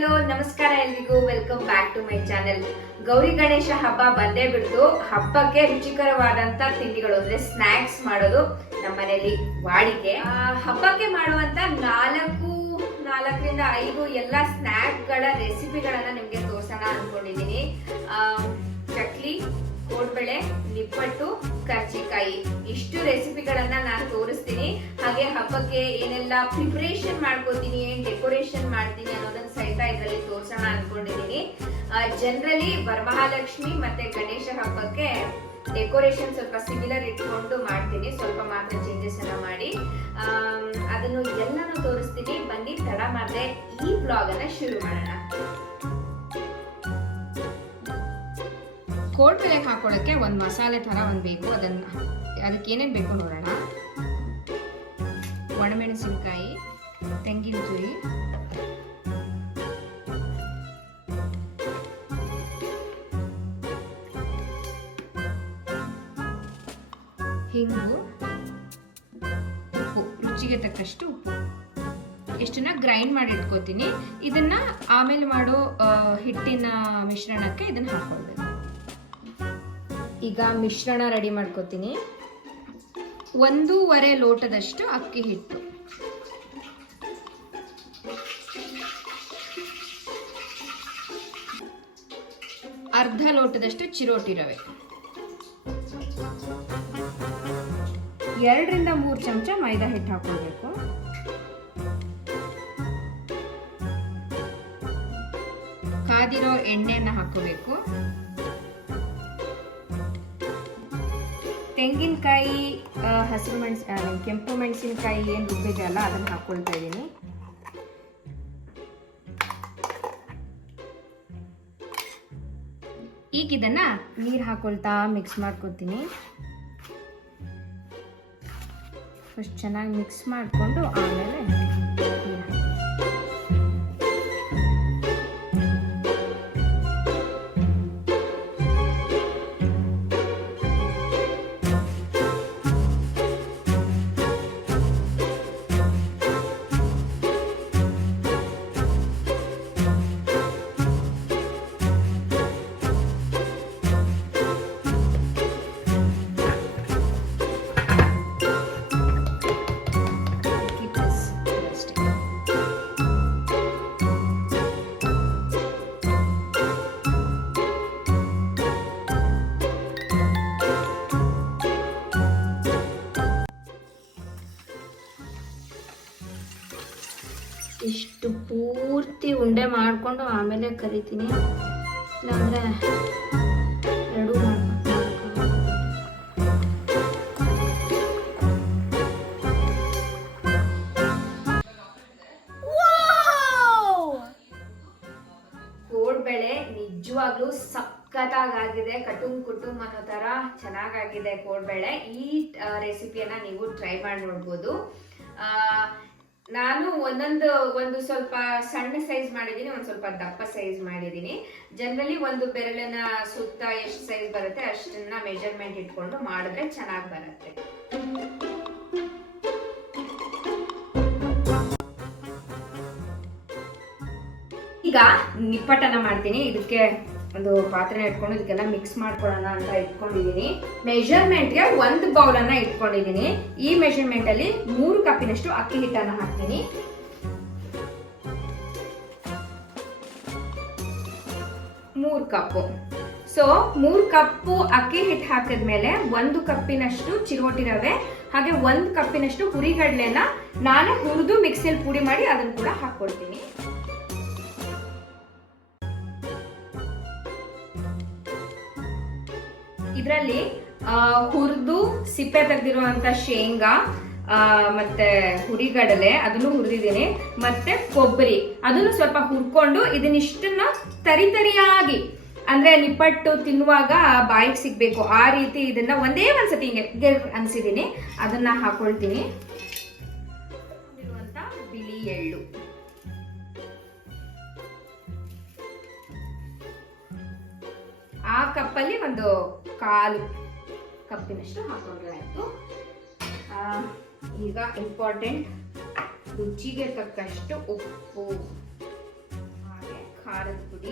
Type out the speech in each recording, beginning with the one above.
Hello ನಮಸ್ಕಾರ ಎಲ್ರಿಗೂ, welcome back to my channel. Gauri Ganesha ಹಬ್ಬ ಬಂದೇ ಬಿಡ್ತು. ಹಬ್ಬಕ್ಕೆ ರುಚಿಕರವಾದಂತ ತಿಂಡಿಗಳು ಅಂದ್ರೆ ಸ್ನಾಕ್ಸ್ ಮಾಡೋದು ನಮ್ಮನೇಲಿ ವಾಡಿಕೆ. ಹಬ್ಬಕ್ಕೆ ಮಾಡುವಂತ 4-5 ಎಲ್ಲ ಸ್ನಾಕ್ ಗಳ ರೆಸಿಪಿಗಳನ್ನ ನಿಮ್ಗೆ ತೋರ್ಸೋಣ ಅನ್ಕೊಂಡಿದೀನಿ. ಚಕ್ಲಿ, ಕೋಡ್ಬಳೆ, ನಿಪ್ಪಟ್ಟು, ಕರ್ಜಿಕಾಯಿ, ಇಷ್ಟು ರೆಸಿಪಿಗಳನ್ನ ನಾನು ತೋರಿಸ್ತೀನಿ. ಹಾಗೆ ಹಬ್ಬಕ್ಕೆ ಏನೆಲ್ಲ ಪ್ರಿಪರೇಷನ್ ಮಾಡ್ಕೋತೀನಿ, ಏನ್ ಡೆಕೋರೇಷನ್ ಮಾಡ್ತೀನಿ ಅನ್ನೋದನ್ನ ಸಹಿತ ಇದರಲ್ಲಿ ತೋರ್ಸೋಣ ಅನ್ಕೊಂಡಿದೀನಿ. ಜನರಲಿ ವರಮಹಾಲಕ್ಷ್ಮಿ ಮತ್ತೆ ಗಣೇಶ ಹಬ್ಬಕ್ಕೆ ಡೆಕೋರೇಷನ್ ಸ್ವಲ್ಪ ಸಿಮಿಲರ್ ಇಟ್ಕೊಂಡು ಮಾಡ್ತೀನಿ, ಸ್ವಲ್ಪ ಮಾತ್ರ ಚೇಂಜಸ್ ಅನ್ನ ಮಾಡಿ ಅದನ್ನು ಎಲ್ಲಾನು ತೋರಿಸ್ತೀನಿ. ಬನ್ನಿ ತಡ ಮಾಡದೆ ಈ ಬ್ಲಾಗ್ ಅನ್ನ ಶುರು ಮಾಡೋಣ. ಕೋಡ್ಬಳೆಗೆ ಹಾಕೊಳ್ಳೋಕ್ಕೆ ಒಂದು ಮಸಾಲೆ ಥರ ಒಂದು ಬೇಕು. ಅದಕ್ಕೆ ಏನೇನು ಬೇಕು ನೋಡೋಣ. ಒಣಮೆಣಸಿನಕಾಯಿ, ತೆಂಗಿನ ತುರಿ, ಹಿಂಗು, ಉಪ್ಪು, ರುಚಿಗೆ ತಕ್ಕಷ್ಟು ಉಪ್ಪು. ಇಷ್ಟನ್ನ ಗ್ರೈಂಡ್ ಮಾಡಿ ಇಟ್ಕೋತೀನಿ. ಇದನ್ನ ಆಮೇಲೆ ಮಾಡೋ ಹಿಟ್ಟಿನ ಮಿಶ್ರಣಕ್ಕೆ ಇದನ್ನ ಹಾಕೊಳ್ಬೇಕು. ಈಗ ಮಿಶ್ರಣ ರೆಡಿ ಮಾಡ್ಕೋತೀನಿ. 1.5 ಲೋಟದಷ್ಟು ಅಕ್ಕಿ ಹಿಟ್ಟು, ಅರ್ಧ ಲೋಟದಷ್ಟು ಚಿರೋಟಿ ರವೆ, 2-3 ಚಮಚ ಮೈದಾ ಹಿಟ್ಟು ಹಾಕೊಳ್ಬೇಕು. ಕಾದಿರೋ ಎಣ್ಣೆಯನ್ನ ಹಾಕೋಬೇಕು. ತೆಂಗಿನಕಾಯಿ, ಹಸಿರು ಕೆಂಪು ಮೆಣಸಿನಕಾಯಿ ಏನು ರುಬ್ಬಿದೆ ಅಲ್ಲ ಅದನ್ನು ಹಾಕೊಳ್ತಾ ಇದ್ದೀನಿ. ಈಗ ಇದನ್ನ ನೀರು ಹಾಕೊಳ್ತಾ ಮಿಕ್ಸ್ ಮಾಡ್ಕೊತೀನಿ. ಫಸ್ಟ್ ಚೆನ್ನಾಗಿ ಮಿಕ್ಸ್ ಮಾಡಿಕೊಂಡು ಆಮೇಲೆ ಇಷ್ಟು ಪೂರ್ತಿ ಉಂಡೆ ಮಾಡಿಕೊಂಡು ಆಮೇಲೆ ಕರಿತೀನಿ, ಇಲ್ಲಾಂದರೆ ಎರಡೂ ಕೋಡ್ಬಳೆ ನಿಜವಾಗ್ಲೂ ಸಖತ್ತಾಗಿದೆ. ಕುಟುಂಬ ಅನ್ನೋ ತರ ಚೆನ್ನಾಗಾಗಿದೆ ಕೋಡ್ಬಳೆ. ಈ ರೆಸಿಪಿಯನ್ನ ನೀವು ಟ್ರೈ ಮಾಡಿ ನೋಡ್ಬೋದು. ನಾನು ಒಂದು ಸ್ವಲ್ಪ ಸಣ್ಣ ಸೈಜ್ ಮಾಡಿದ್ದೀನಿ, ಒಂದು ಸ್ವಲ್ಪ ದಪ್ಪ ಸೈಜ್ ಮಾಡಿದ್ದೀನಿ. ಜನರಲಿ ಒಂದು ಬೆರಳಿನ ಸುತ್ತ ಎಷ್ಟು ಸೈಜ್ ಬರುತ್ತೆ ಅಷ್ಟನ್ನ ಮೆಜರ್ಮೆಂಟ್ ಇಟ್ಕೊಂಡು ಮಾಡಿದ್ರೆ ಚೆನ್ನಾಗಿ ಬರುತ್ತೆ. ಈಗ ನಿಪ್ಪಟ್ಟನ್ನ ಮಾಡ್ತೀನಿ. ಇದಕ್ಕೆ ಒಂದು ಪಾತ್ರೆ ಇಟ್ಕೊಂಡು ಇದಕ್ಕೆಲ್ಲ ಮಿಕ್ಸ್ ಮಾಡ್ಕೊಳ್ಳೋಣ ಅಂತ ಇಟ್ಕೊಂಡಿದ್ದೀನಿ. ಮೆಜರ್ಮೆಂಟ್ಗೆ 1 ಬೌಲ್ ಅನ್ನ ಇಟ್ಕೊಂಡಿದ್ದೀನಿ. ಈ ಮೆಜರ್ಮೆಂಟ್ ಅಲ್ಲಿ 3 ಕಪ್ಪಿನಷ್ಟು ಅಕ್ಕಿ ಹಿಟ್ಟನ್ನ ಹಾಕ್ತೀನಿ. ಮೂರು ಕಪ್ಪು. ಸೊ 3 ಕಪ್ಪು ಅಕ್ಕಿ ಹಿಟ್ಟು ಹಾಕಿದ್ಮೇಲೆ 1 ಕಪ್ಪಿನಷ್ಟು ಚಿರೋಟಿ ರವೆ ಹಾಗೆ 1 ಕಪ್ಪಿನಷ್ಟು ಹುರಿಗಡ್ಲೆನ ನಾನೇ ಹುರಿದು ಮಿಕ್ಸಿಯಲ್ಲಿ ಪುಡಿ ಮಾಡಿ ಅದನ್ನು ಕೂಡ ಹಾಕೊಳ್ತೀನಿ. ಇದರಲ್ಲಿ ಹುರಿದು ಸಿಪ್ಪೆ ತೆಗೆದಿರುವಂತ ಶೇಂಗಾ ಮತ್ತೆ ಹುರಿಗಡಲೆ ಅದನ್ನು ಹುರಿದಿದ್ದೀನಿ, ಮತ್ತೆ ಕೊಬ್ಬರಿ ಅದನ್ನು ಸ್ವಲ್ಪ ಹುರ್ಕೊಂಡು ಇದನ್ನಿಷ್ಟನ್ನ ತರಿಯಾಗಿ ಅಂದ್ರೆ ನಿಪ್ಪಟ್ಟು ತಿನ್ನುವಾಗ ಬಾಯಿಗೆ ಸಿಗ್ಬೇಕು ಆ ರೀತಿ ಇದನ್ನ ಒಂದ್ಸತಿ ಹಿಂಗೆ ಅನ್ಸಿದೀನಿ. ಅದನ್ನ ಹಾಕೊಳ್ತೀನಿ. ಬಿಳಿ ಎಳ್ಳು, ಆ ಕಪ್ಪಲ್ಲಿ 1/4 ಕಪ್ಪಿನಷ್ಟು ಹಾಕೊಂಡ್ರೆ ಆಯ್ತು. ಈಗ ಇಂಪಾರ್ಟೆಂಟ್ ರುಚಿಗೆ ತಕ್ಕಷ್ಟು ಉಪ್ಪು, ಹಾಗೆ ಖಾರದ ಪುಡಿ,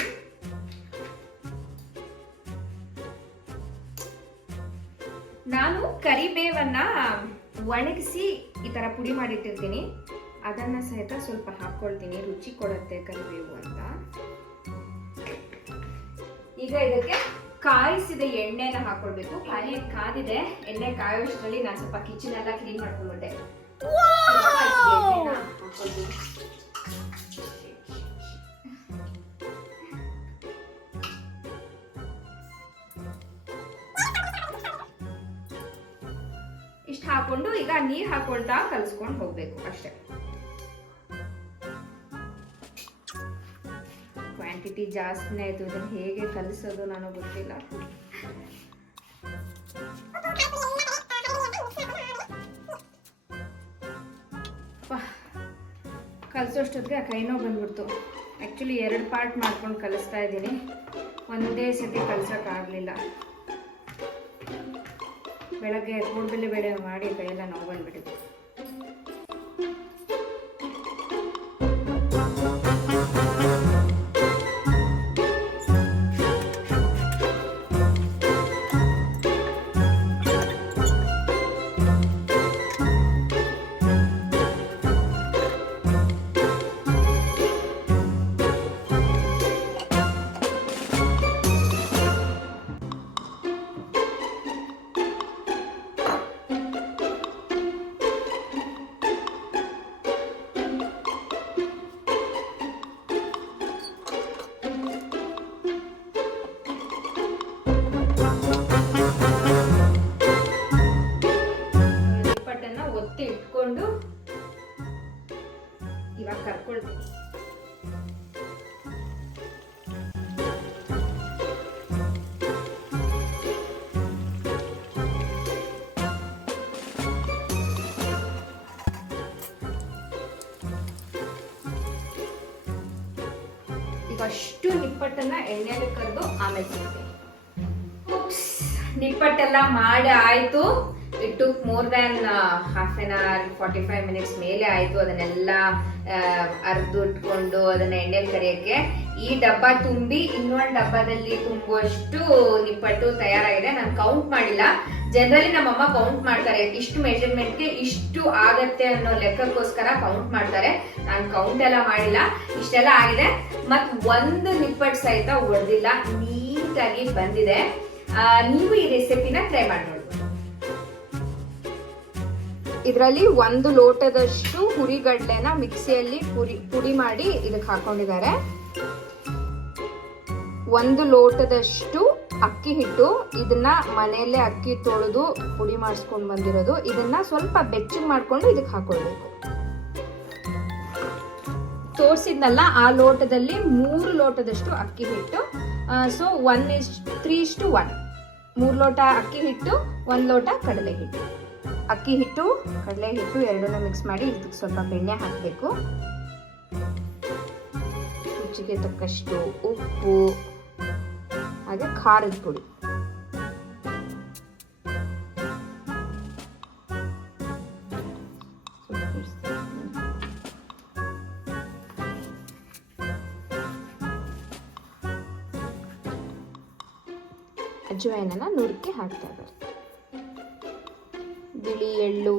ನಾನು ಕರಿಬೇವನ್ನ ಒಣಗಿಸಿ ಈ ತರ ಪುಡಿ ಮಾಡಿಟ್ಟಿರ್ತೀನಿ, ಅದನ್ನ ಸಹಿತ ಸ್ವಲ್ಪ ಹಾಕೊಳ್ತೀನಿ, ರುಚಿ ಕೊಡುತ್ತೆ ಕರಿಬೇವು ಅಂತ. ಈಗ ಇದಕ್ಕೆ ಕಾಯಿಸಿದ ಎಣ್ಣೆನ ಹಾಕೊಳ್ಬೇಕು. ಕಾದಿದೆ, ಎಣ್ಣೆ ಕಾಯೋಷ್ಟರಲ್ಲಿ ನಾನು ಸ್ವಲ್ಪ ಕಿಚನ್ ಎಲ್ಲ ಕ್ಲೀನ್ ಮಾಡ್ಕೊಂಡ್ಬಿಟ್ಟೆ. ಇಷ್ಟು ಹಾಕೊಂಡು ಈಗ ನೀರ್ ಹಾಕೊಳ್ತಾ ಕಲ್ಸ್ಕೊಂಡು ಹೋಗ್ಬೇಕು ಅಷ್ಟೇ. ಕ್ವಾಂಟಿಟಿ ಜಾಸ್ತಿನೇ ಆಯ್ತು, ಇದನ್ನ ಹೇಗೆ ಕಲಿಸೋದು ನನಗೆ ಗೊತ್ತಿಲ್ಲ. ಕಲಿಸೋಷ್ಟೊತ್ತಿಗೆ ಕೈನೋ ಬಂದ್ಬಿಡ್ತು. ಆ್ಯಕ್ಚುಲಿ 2 ಪಾರ್ಟ್ ಮಾಡ್ಕೊಂಡು ಕಲಿಸ್ತಾ ಇದ್ದೀನಿ, ಒಂದೇ ಸತಿ ಕಲಿಸೋಕ್ಕಾಗಲಿಲ್ಲ. ಬೆಳಗ್ಗೆ ಕೋಡ್ಬೆಲೆ ಬೇಳೆ ಮಾಡಿ ಕೈಯೆಲ್ಲ ನೋವು ಬಂದ್ಬಿಟ್ಟಿದೆ. ಇಟ್ಕೊಂಡು ಇವಾಗ ಕರ್ಕೊಳ್ತೀನಿ. ಈಗ ಅಷ್ಟು ನಿಪ್ಪಟ್ಟನ್ನ ಎಣ್ಣೆಯಲ್ಲಿ ಕರೆದು ಆಮೇಲೆ ಸಿಗ್ತೀನಿ. ನಿಪ್ಪಟ್ಟೆಲ್ಲ ಮಾಡಿ ಆಯ್ತು. It took more than half an hour 45 minutes ಮೇಲೆ ಆಯ್ತು. ಅದನ್ನೆಲ್ಲ ಅರ್ದು ಇಟ್ಕೊಂಡು ಅದನ್ನ ಎಣ್ಣೆಲಿ ಕರಿಯಕ್ಕೆ ಈ ಡಬ್ಬ ತುಂಬಿ ಇನ್ನೊಂದು ಡಬ್ಬದಲ್ಲಿ ತುಂಬುವಷ್ಟು ನಿಪ್ಪಟ್ಟು ತಯಾರಾಗಿದೆ. ನಾನು ಕೌಂಟ್ ಮಾಡಿಲ್ಲ. ಜನರಲಿ ನಮ್ಮಮ್ಮ ಕೌಂಟ್ ಮಾಡ್ತಾರೆ, ಇಷ್ಟು ಮೆಜರ್ಮೆಂಟ್ಗೆ ಇಷ್ಟು ಆಗತ್ತೆ ಅನ್ನೋ ಲೆಕ್ಕಕ್ಕೋಸ್ಕರ ಕೌಂಟ್ ಮಾಡ್ತಾರೆ. ನಾನು ಕೌಂಟ್ ಎಲ್ಲ ಮಾಡಿಲ್ಲ. ಇಷ್ಟೆಲ್ಲ ಆಗಿದೆ. ಮತ್ ಒಂದು ನಿಪ್ಪಟ್ಟು ಸಹಿತ ಒಡೆದಿಲ್ಲ, ನೀಟಾಗಿ ಬಂದಿದೆ. ನೀವು ಈ ರೆಸಿಪಿನ ಟ್ರೈ ಮಾಡಿ ನೋಡಿ. ಇದರಲ್ಲಿ 1 ಲೋಟದಷ್ಟು ಹುರಿಗಡ್ಲೆನ ಮಿಕ್ಸಿಯಲ್ಲಿ ಪುಡಿ ಮಾಡಿ ಇದಕ್ಕೆ ಹಾಕೊಂಡಿದ್ದಾರೆ. 1 ಲೋಟದಷ್ಟು ಅಕ್ಕಿ ಹಿಟ್ಟು, ಇದನ್ನ ಮನೆಯಲ್ಲೇ ಅಕ್ಕಿ ತೊಳೆದು ಪುಡಿ ಮಾಡಿಸ್ಕೊಂಡು ಬಂದಿರೋದು. ಇದನ್ನ ಸ್ವಲ್ಪ ಬೆಚ್ಚಗೆ ಮಾಡ್ಕೊಂಡು ಇದಕ್ಕೆ ಹಾಕೊಳ್ಬೇಕು. ತೋರಿಸಿದ್ನಲ್ಲ ಆ ಲೋಟದಲ್ಲಿ 3 ಲೋಟದಷ್ಟು ಅಕ್ಕಿ ಹಿಟ್ಟು. ಸೊ 3:1 3 ಲೋಟ ಅಕ್ಕಿ ಹಿಟ್ಟು, 1 ಲೋಟ ಕಡಲೆ ಹಿಟ್ಟು. ಅಕ್ಕಿ ಹಿಟ್ಟು ಕಡಲೆ ಹಿಟ್ಟು ಎರಡನ್ನೂ ಮಿಕ್ಸ್ ಮಾಡಿ ಇದಕ್ಕೆ ಸ್ವಲ್ಪ ಬೆಣ್ಣೆ ಹಾಕಬೇಕು. ರುಚಿಗೆ ತಕ್ಕಷ್ಟು ಉಪ್ಪು, ಹಾಗೆ ಖಾರದ ಪುಡಿ. ಅಜ್ವಾಯಿನನ್ನ ನುರ್ಕಿ ಹಾಕ್ತಾ ಇದ್ದಾರೆ. ಬಿಳಿ ಎಳ್ಳು,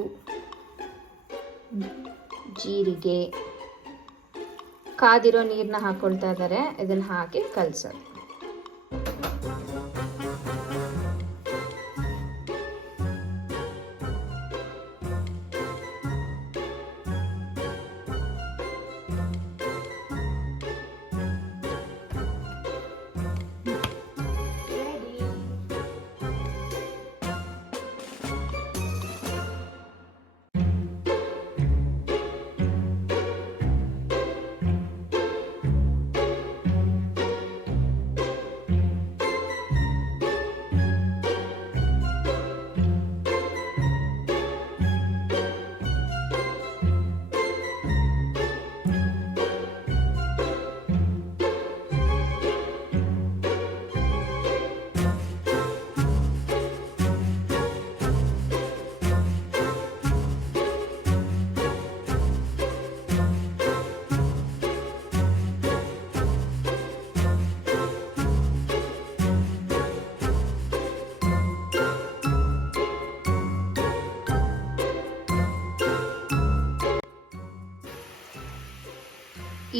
ಜೀರಿಗೆ, ಕಾದಿರೋ ನೀರನ್ನ ಹಾಕೊಳ್ತಾ ಇದ್ದಾರೆ. ಇದನ್ನ ಹಾಕಿ ಕಲಸೋದು.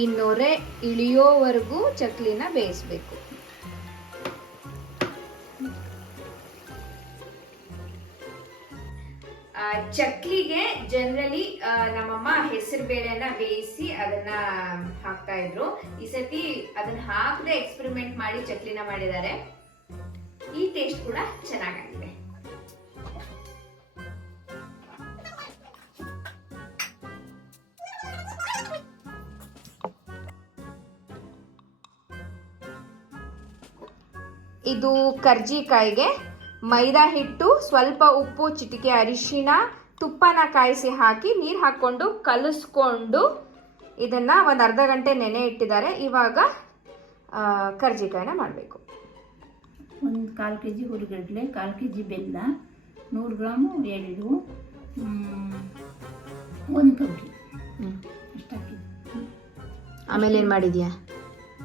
ಈ ನೊರೆ ಇಳಿಯೋವರೆಗೂ ಚಕ್ಲಿನ ಬೇಯಿಸ್ಬೇಕು. ಚಕ್ಲಿಗೆ ಜನರಲಿ ನಮ್ಮಮ್ಮ ಹೆಸರು ಬೇಳೆನ ಬೇಯಿಸಿ ಅದನ್ನ ಹಾಕ್ತಾ ಇದ್ರು. ಈ ಸತಿ ಅದನ್ನ ಹಾಕದೆ ಎಕ್ಸ್ಪೆರಿಮೆಂಟ್ ಮಾಡಿ ಚಕ್ಲಿನ ಮಾಡಿದ್ದಾರೆ. ಈ ಟೇಸ್ಟ್ ಕೂಡ ಚೆನ್ನಾಗಿದೆ. ಇದು ಕರ್ಜಿಕಾಯಿಗೆ ಮೈದಾ ಹಿಟ್ಟು, ಸ್ವಲ್ಪ ಉಪ್ಪು, ಚಿಟಿಕೆ ಅರಿಶಿಣ, ತುಪ್ಪನ ಕಾಯಿಸಿ ಹಾಕಿ ನೀರು ಹಾಕ್ಕೊಂಡು ಕಲಿಸ್ಕೊಂಡು ಇದನ್ನು ಒಂದು ಅರ್ಧ ಗಂಟೆ ನೆನೆ ಇಟ್ಟಿದ್ದಾರೆ. ಇವಾಗ ಕರ್ಜಿಕಾಯಿನ ಮಾಡಬೇಕು. ಒಂದು 1/4 kg ಹುರಿಗಡಲೆ, 1/4 kg ಬೆಲ್ಲ, 100 ಗ್ರಾಮು ಎಳ್ಳು, 1 ಕೊಬ್ಬರಿ ಅಷ್ಟು ಹಾಕಿ. ಆಮೇಲೆ ಏನು ಮಾಡಿದ್ಯಾ?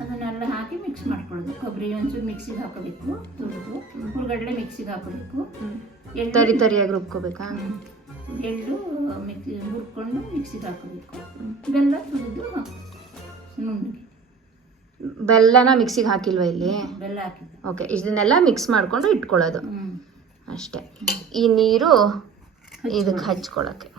ಅದನ್ನೆಲ್ಲ ಹಾಕಿ ಮಿಕ್ಸ್ ಮಾಡ್ಕೊಳ್ಳೋದು. ಕೊಬ್ಬರಿ ಒಂಚೂರು ಮಿಕ್ಸಿಗೆ ಹಾಕೋಬೇಕು, ತುರಿದು. ಹುರಿಗಡಲೆ ಮಿಕ್ಸಿಗೆ ಹಾಕೋಬೇಕು. ತರಿಯಾಗಿ ರುಬ್ಕೋಬೇಕಾ? ಎಳ್ಳು ಹುರ್ಕೊಂಡು ಮಿಕ್ಸಿಗೆ ಹಾಕೋಬೇಕು. ಬೆಲ್ಲ ತುರಿದು ನುಣ್ಣಗೆ. ಬೆಲ್ಲನ ಮಿಕ್ಸಿಗೆ ಹಾಕಿಲ್ವಾ ಇಲ್ಲಿ? ಬೆಲ್ಲ ಹಾಕಿದ್ದು. ಓಕೆ, ಇದನ್ನೆಲ್ಲ ಮಿಕ್ಸ್ ಮಾಡ್ಕೊಂಡು ಇಟ್ಕೊಳ್ಳೋದು ಅಷ್ಟೇ. ಈ ನೀರು ಇದಕ್ಕೆ ಹಚ್ಕೊಳ್ಳೋಕ್ಕೆ.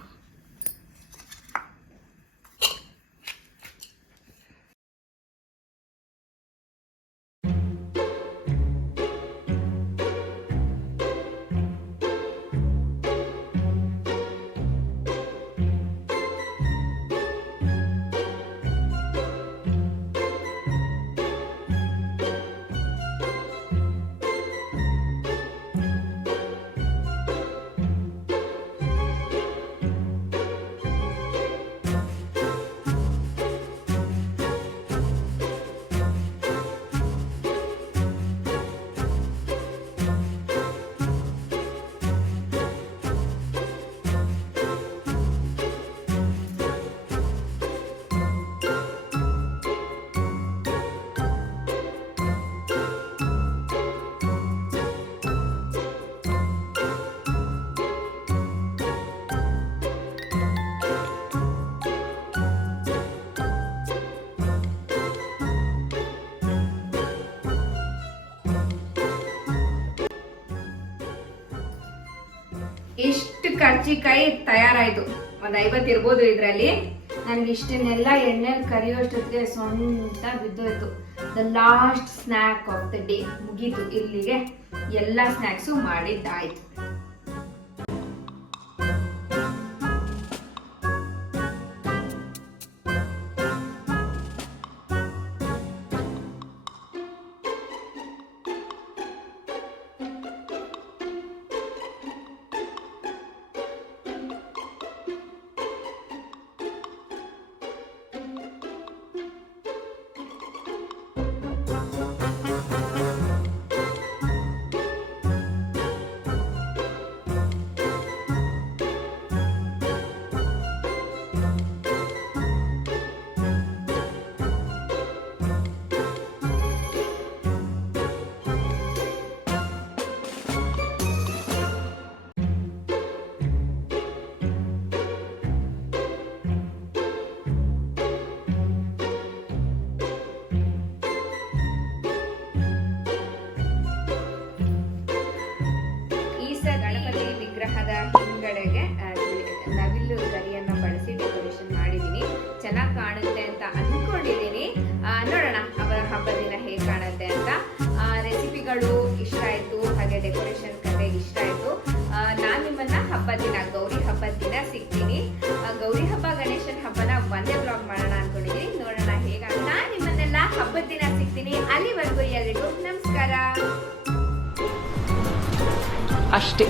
ಇಷ್ಟು ಕರ್ಜಿಕಾಯಿ ತಯಾರಾಯ್ತು. ಒಂದು 50 ಇರ್ಬೋದು ಇದರಲ್ಲಿ. ನನ್ಗೆ ಇಷ್ಟನ್ನೆಲ್ಲ ಎಣ್ಣೆಲಿ ಕರಿಯೋಷ್ಟೊತ್ತಿಗೆ ಸೊಂಟ ಬಿದ್ದೋಯ್ತು. The last snack of the day ಮುಗೀತು. ಇಲ್ಲಿಗೆ ಎಲ್ಲ ಸ್ನ್ಯಾಕ್ಸು ಮಾಡಿದ್ದಾಯ್ತು. ವಿಗ್ರಹದ ಹಿಂಗಡೆಗೆ ನವಿಲು ಗರಿಯನ್ನ ಬಳಸಿ ಡೆಕೋರೇಷನ್ ಮಾಡಿದೀನಿ. ಚೆನ್ನಾಗಿ ಕಾಣುತ್ತೆ ಅಂತ ಅನ್ಕೊಂಡಿದೀನಿ. ನೋಡೋಣ ಅವರ ಹಬ್ಬದ ದಿನ ಹೇಗೆ ಕಾಣುತ್ತೆ ಅಂತ. ರೆಸಿಪಿಗಳು ಇಷ್ಟ ಆಯ್ತು, ಹಾಗೆ ಡೆಕೋರೇಷನ್ ಕತೆ ಇಷ್ಟ ಆಯ್ತು. ನಾನು ನಿಮ್ಮನ್ನ ಹಬ್ಬದ ದಿನ, ಗೌರಿ ಹಬ್ಬದ ದಿನ ಸಿಗ್ತೀನಿ. ಗೌರಿ ಹಬ್ಬ, ಗಣೇಶನ್ ಹಬ್ಬನ ಒಂದೇ ಬ್ಲಾಗ್ ಮಾಡೋಣ ಅನ್ಕೊಂಡಿದೀನಿ. ನೋಡೋಣ ಹೇಗಾಗ. ನಾನು ನಿಮ್ಮನ್ನೆಲ್ಲ ಹಬ್ಬದ ದಿನ ಸಿಗ್ತೀನಿ. ಅಲ್ಲಿವರೆಗೂ ಎಲ್ರಿಗೂ ನಮಸ್ಕಾರ. ಅಷ್ಟೇ.